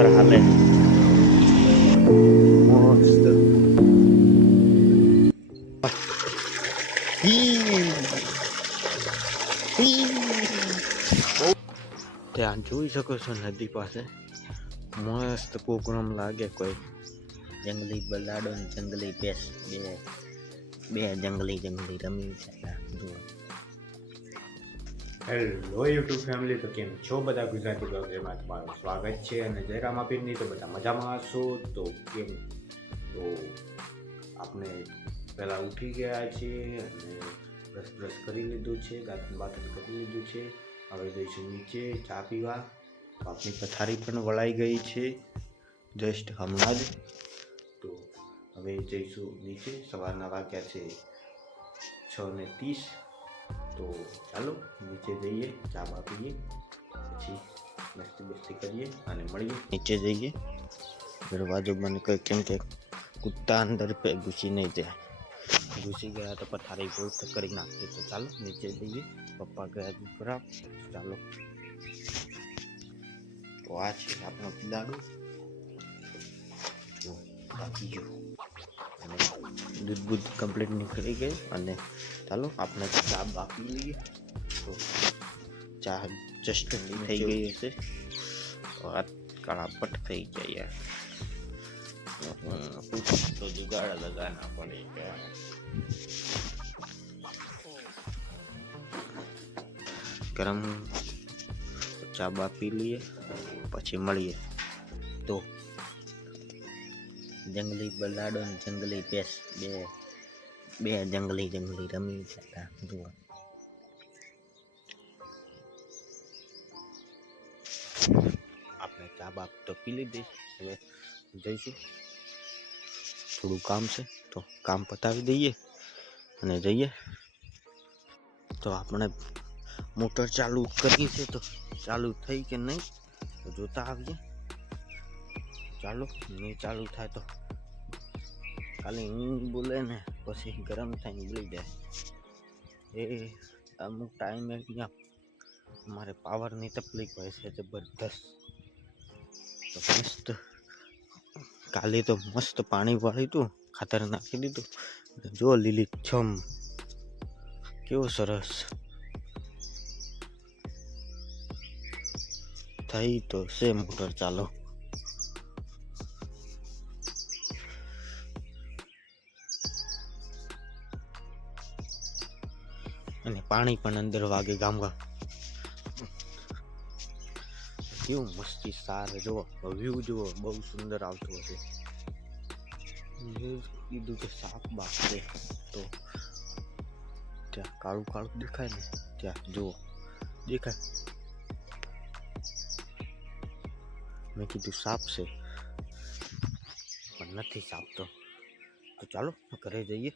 પર હાલે મસ્ત ત્યાં જોઈ શકો છો નદી પાસે મસ્ત પ્રોગ્રામ લાગે કોઈ જંગલી બલાડો ને જંગલી ભેંસ બે બે જંગલી જંગલી રમી છે જુઓ હેલો યુટ્યુબ ફેમિલી તો કેમ છો બધા ગુજરાતી બ્લોગમાં તમારું સ્વાગત છે અને જયરામ આપીની તો બધા મજામાં હશો? તો કેમ? તો આપણે પહેલાં ઉઠી ગયા છીએ અને બ્રશ બ્રશ કરી લીધું છે, દાંતનું બાથરૂમ કરી લીધું છે. હવે જઈશું નીચે ચા પીવા. આપણી પથારી પણ વળાઈ ગઈ છે જસ્ટ હમણાં જ. તો હવે જઈશું નીચે. સવારના વાગ્યા છે છ ને ત્રીસ. તો ચાલો નીચે જઈએ ચા બા પીએ પછી મસ્તી બસ્તી કરીએ અને મળીએ નીચે જઈએ દરવાજો બંધ કર કેમ કે કુત્તા અંદર પે ઘૂસી નહીં જાય ઘૂસી ગયા તો પથારી ગોળ કરી નાખશે તો ચાલો નીચે જઈએ પપ્પા ગયા બરાબર ચાલો તો આ છે આપણો બિલાડો જો બાકી જો અને દૂધ બૂધ કમ્પ્લીટ નીકળી ગઈ. અને ચાલો આપણે ચા બાપી લઈએ. તો ચા જસ્ટ થઈ ગઈ હશે. વાત કળાપટ થઈ જાય યાર તો જુગાડ લગાના પડે ગયા ગરમ ચા બાપી લઈએ. પછી મળીએ. તો જંગલી બલાડો ને જંગલી ભેંસ બે બે જંગલી જંગલી રમી જતા જુઓ. આપણે ચા બાપ તો પી લીધી હવે જઈશું. થોડું કામ છે, તો કામ પતાવી દઈએ અને જઈએ. તો આપણે મોટર ચાલુ કરી છે, તો ચાલુ થઈ કે નહીં જોતા આવીએ ચાલો, નહીં ચાલુ થાય તો ખાલી ઊંઘ બોલે ને પછી ગરમ થઈને બોલી જાય. એ અમુક ટાઈમે ત્યાં અમારે પાવરની તકલીફ હોય છે જબરદસ્ત. તો મસ્ત, કાલે તો મસ્ત પાણી વાળ્યું હતું ખાતર નાખી દીધું. જો લીલી છમ, કેવું સરસ. થઈ તો છે મોટર ચાલો. અને પાણી પણ અંદર વાગે ગામમાં. કેવું મસ્તી સાર જુઓ વ્યૂ જુઓ, બહુ સુંદર આવતું હશે. મેં કીધું કે સાપ બાપ છે તો ત્યાં કાળું કાળું દેખાય ને, ત્યાં જુઓ, દેખાય. મેં કીધું સાપ છે, પણ નથી સાપ તો તો ચાલો, ઘરે જઈએ.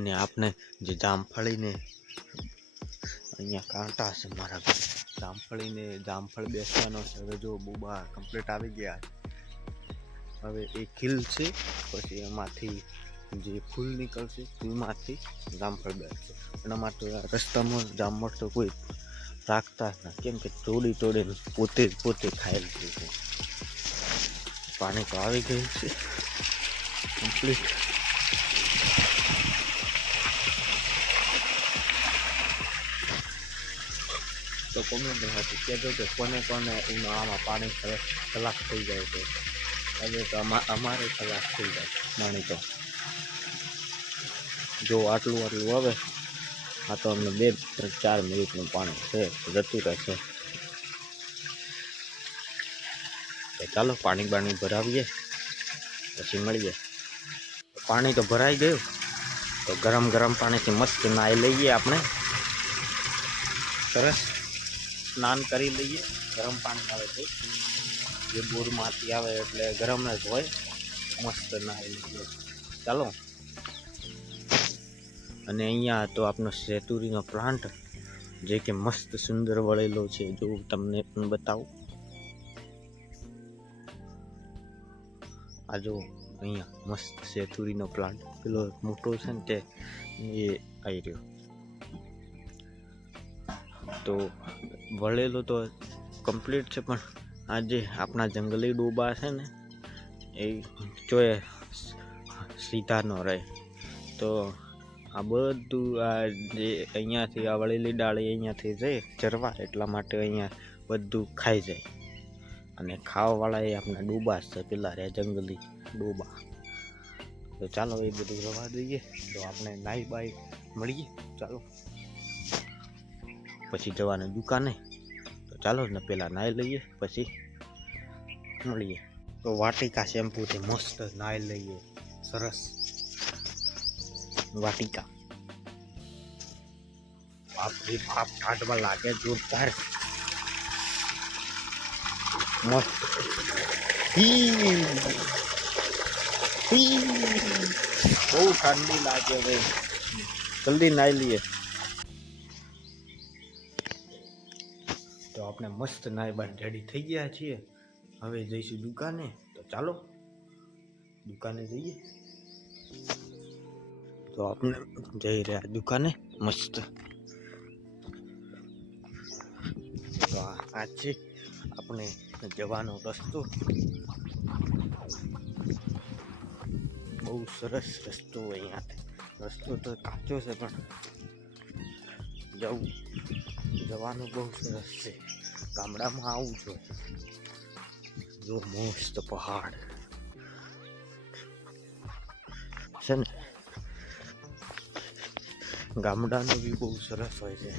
અને આપને જે જામફળીને અહીંયા કાંટા છે મારા જામફળીને જામફળ બેસવાનો છે. હવે જો બુબા કમ્પ્લીટ આવી ગયા હવે એ ખીલ છે, પછી એમાંથી જે ફૂલ નીકળશે ફૂલમાંથી જામફળ બેસશે. એના માટે રસ્તામાં જામફળ તો કોઈ રાખતા જ ના. કેમ કે તોડી તોડીને પોતે જ પોતે ખાયેલ છે. પાણી તો આવી ગયું છે. કમ્પ્લીટ તો કોમેન્ટમાં હતું કહેજો કે કોને કોને ઉનાળામાં પાણી ખરે- ખલાસ થઈ જાય છે હવે તો અમા અમારે ખલાસ થઈ જાય પાણી તો જો આટલું આટલું આવે આ તો અમને બે ત્રણ ચાર મિનિટનું પાણી છે જતું રહેશે તો ચાલો પાણી બાણી ભરાવીએ પછી મળીએ પાણી તો ભરાઈ ગયું તો ગરમ ગરમ પાણીથી મસ્ત નાહી લઈએ આપણે સરસ સ્નાન કરી લઈએ. ગરમ પાણી આવે છે. જે બોરમાંથી આવે એટલે ગરમ જ હોય. મસ્ત નાહી લઈએ. ચાલો. અને અહીંયા તો આપણો સેતુરીનો પ્લાન્ટ, જે કે મસ્ત સુંદર વળેલો છે, જો તમને પણ બતાવું. આ જો અહીંયા મસ્ત સેતુરીનો પ્લાન્ટ. પેલો મોટો છે ને તે એ આવી રહ્યો. તો વળેલો તો કમ્પ્લીટ છે, પણ આ જે આપણા જંગલી ડોબા છે ને, એ જોઈએ સીધા ન રહે. તો આ બધું આ જે અહીંયાથી આ વળેલી ડાળી અહીંયાથી જાય ચરવા, એટલા માટે અહીંયા બધું ખાઈ જાય. અને ખાવાવાળા એ આપણા ડોબા છે, પેલા રે જંગલી ડોબા. તો ચાલો એ બધું રવા દઈએ. તો આપણે નાઈ બાઈ મળીએ. ચાલો. પછી જવાનું દુકાને. તો ચાલો ને પેલા નાહી લઈએ, પછી મળીએ તો વાટિકા શેમ્પૂથી મસ્ત નાહી લઈએ. સરસ. વાટિકા. બાપરે બાપ કાઢવા લાગે જોરદાર. મસ્ત. બહુ ઠંડી લાગે ભાઈ જલ્દી નાહી લઈએ. તો આપણે મસ્ત નાય બાર રેડી થઈ ગયા છીએ. હવે જઈશું દુકાને. તો ચાલો, દુકાને જઈએ. તો આપણે જઈ રહ્યા દુકાને, મસ્ત. તો આ છે આપણે જવાનો રસ્તો. બહુ સરસ રસ્તો અહીંયાથી રસ્તો તો કાચો છે, પણ જવું. જવાનું બહુ સરસ છે. ગામડામાં આવું જોઈએ જો મસ્ત પહાડ. છે ને? ગામડાનો બી બહુ સરસ હોય છે.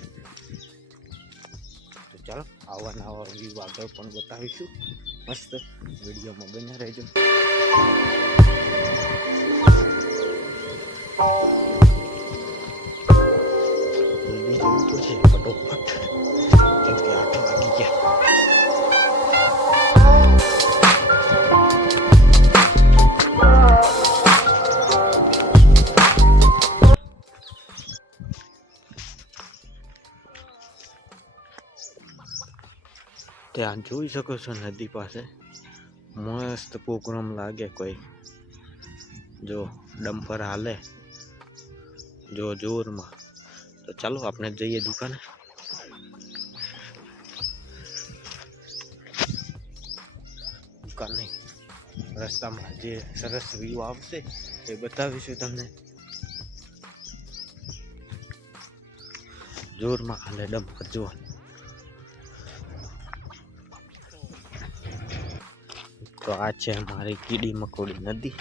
તો ચાલો આવા નવા વ્યૂ આગળ પણ બતાવીશું. મસ્ત વિડીયોમાં બન્યા રહેજો. ત્યાં જોઈ શકો છો નદી પાસે. મસ્ત પ્રોગ્રામ લાગે કોઈ. જો ડમ્પર હાલે. જો જોરમાં. ચાલો આપણે જઈએ દુકાને. દુકાને રસ્તામાં જે સરસ વ્યૂ આવશે એ બતાવીશું તમને. જોરમાં હાલે ડમ જોવા. તો આ છે અમારી કીડી મકોડી નદી.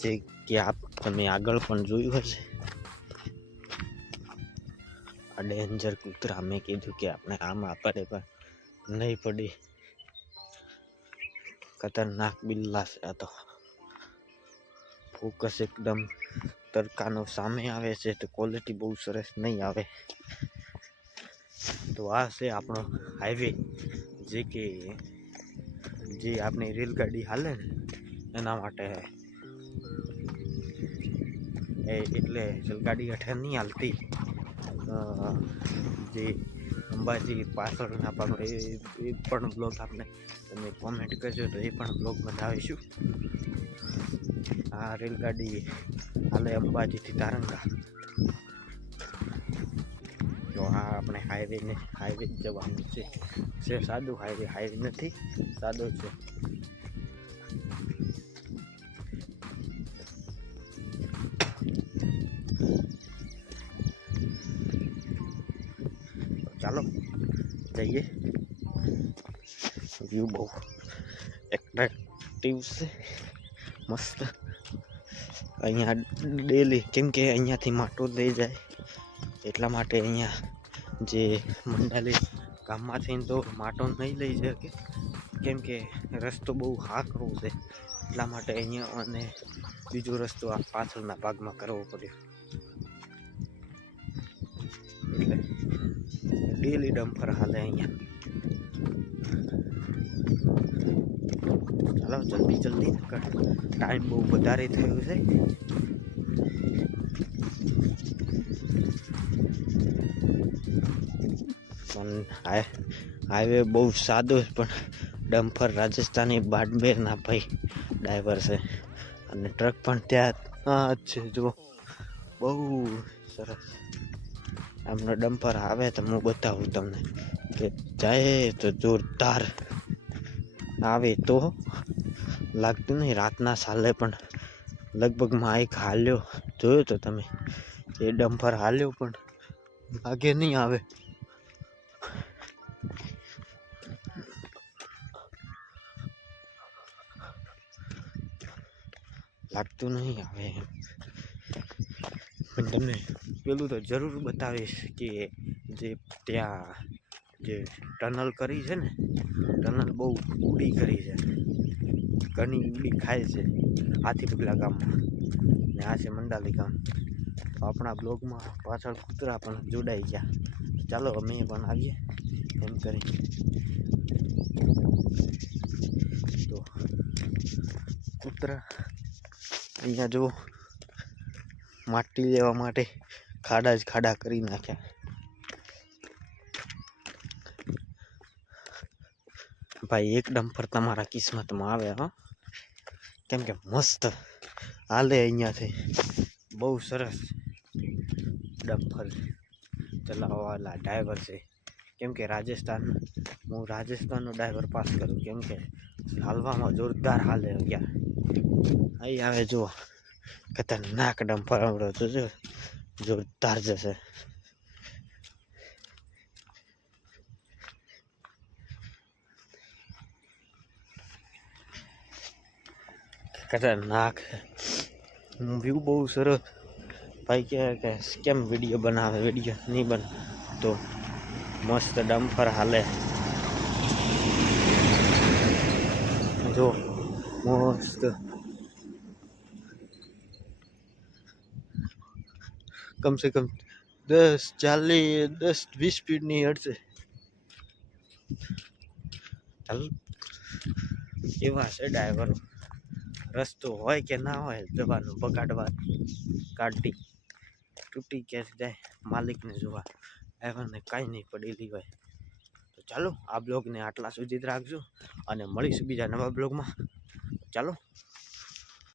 જે કે આપ તમે આગળ પણ જોયું હશે. આ ડેન્જર કૂતરા મેં કીધું કે આપણે આમાં પડે પણ નહીં પડી. ખતરનાક બિલ્લા છે આ તો. ફોકસ એકદમ તડકાનો સામે આવે છે તો ક્વોલિટી બહુ સરસ નહીં આવે. તો આ છે આપણો હાઈવે જે કે જે આપણી રેલગાડી હાલે ને, એના માટે. એ એટલે રેલગાડી હેઠળ નહીં હાલતી. જે અંબાજી પાછળના ભાગ એ એ પણ બ્લોગ આપણે તમે કોમેન્ટ કરજો તો એ પણ બ્લોગ બનાવીશું. આ રેલગાડી હાલે અંબાજીથી તારંગા તો આ આપણે હાઈવેને હાઈવે જવાનું છે. જે સાદું હાઈવે હાઈવે નથી, સાદો છે. વ્યૂ બહુ એટ્રેક્ટિવ છે. મસ્ત. અહીંયા ડેલી કેમ કે અહીંયાથી માટો લઈ જાય. એટલા માટે અહીંયા જે મંડાલી ગામમાંથી તો માટો નહીં લઈ શકે. કેમ કે રસ્તો બહુ હાકરો છે. એટલા માટે અહીંયા અને બીજો રસ્તો આ પાછળના ભાગમાં કરવો પડ્યો. ડેલી ડમ્પર હાલે અહીંયા. ચાલો, જલ્દી જલ્દી. ટાઈમ બહુ વધારે થયો છે. પણ હાઈવે બહુ સાદો છે, પણ ડમ્ફર રાજસ્થાની બાડમેરના ભાઈ ડ્રાઈવર છે. અને ટ્રક પણ ત્યાં જ છે જો બહુ સરસ. એમનો ડમ્ફર આવે તો હું બતાવું તમને કે જાય તો જોરદાર. આવે તો લાગતું નહીં. રાતના સાલે પણ લગભગમાં એક હાલ્યો. જોયો તો તમે? એ ડમ્પર હાલ્યો પણ લાગે નહીં આવે. લાગતું નહીં આવે એમ. પણ તમને પેલું તો જરૂર બતાવીશ કે જે ત્યાં જે ટનલ કરી છે ને, ટનલ બહુ ઊડી કરી છે. ઘણી ઊડી ખાય છે હાથી પગલા ગામમાં. ને આ છે મંડાલી ગામ. આપણા બ્લોગમાં પાછળ કૂતરા પણ જોડાઈ ગયા. ચાલો અમે પણ આવીએ એમ કરી. તો કૂતરા અહીંયા જુઓ, માટી લેવા માટે ખાડા જ ખાડા કરી નાખ્યા. ભાઈ એક ડમ્પર તમારા કિસ્મતમાં આવે હો કેમ કે મસ્ત હાલે અહીંયાથી બહુ સરસ. ડમ્પર ચલાવવાવાળા ડ્રાઈવર છે. કેમ કે રાજસ્થાન, હું રાજસ્થાનનો ડ્રાઈવર પાસ કરું. કેમ કે હાલવામાં જોરદાર હાલે ગયા. અહીં આવે જુઓ. ખતરનાક ડમ્પર આવડો તો જો. જોરદાર જશે ખતરનાક. વ્યૂ બહુ સરસ. ભાઈ કહે કે કેમ વીડિયો બનાવે? વીડિયો નહીં બને તો મસ્ત ડમ્ફર હાલે. જો, મસ્ત. કમ સે કમ દસ, ચાલીસ, દસ, વીસ સ્પીડની હડશે એવા છે ડ્રાઈવરો રસ્તો હોય કે ના હોય, જવાનું બગાડવા કાઢી, તૂટી ક્યાંક જાય, માલિકને જોવા. ડ્રાઈવરને કાંઈ નહીં પડેલી હોય. તો ચાલો, આ બ્લોગને આટલા સુધી જ રાખજો અને મળીશું બીજા નવા બ્લોગમાં. ચાલો.